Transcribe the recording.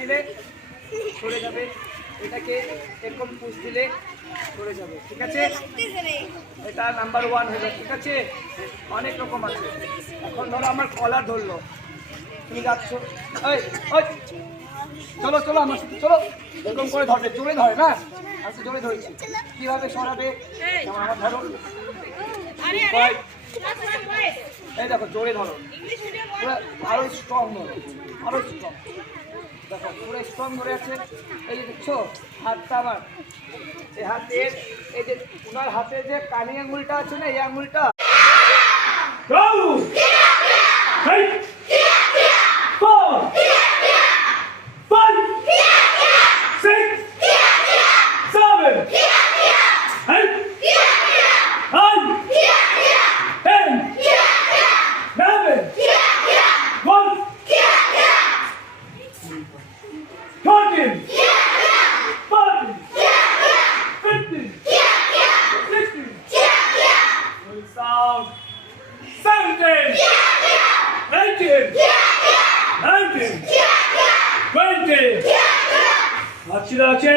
নিলে সরে যাবে, এটাকে এরকম পুশ দিলে সরে যাবে, ঠিক আছে? এটা নাম্বার 1 হলো, ঠিক আছে? অনেক রকম আছে। এখন ধরো আমার কলার ধরলো, তুমি যাচ্ছ, এই ওই চলো চলো আমার সাথে চলো, এরকম করে ধরবে, জোরে ধরে না, আমি জোরে ধরেছি। কিভাবে সরাবে? যেমন আমার ধরো, এই দেখো জোরে ধরো, পুরো আরো স্ট্রং ধরো, আরো স্ট্রং, দেখো পুরো স্ট্রং ধরে আছে। এই যে দেখছো হাতটা আমার, এই হাতের এই যে ওনার হাতে যে কানি আঙুলটা আছে না, এই আঙুলটা sound 17, 18, 19, 20.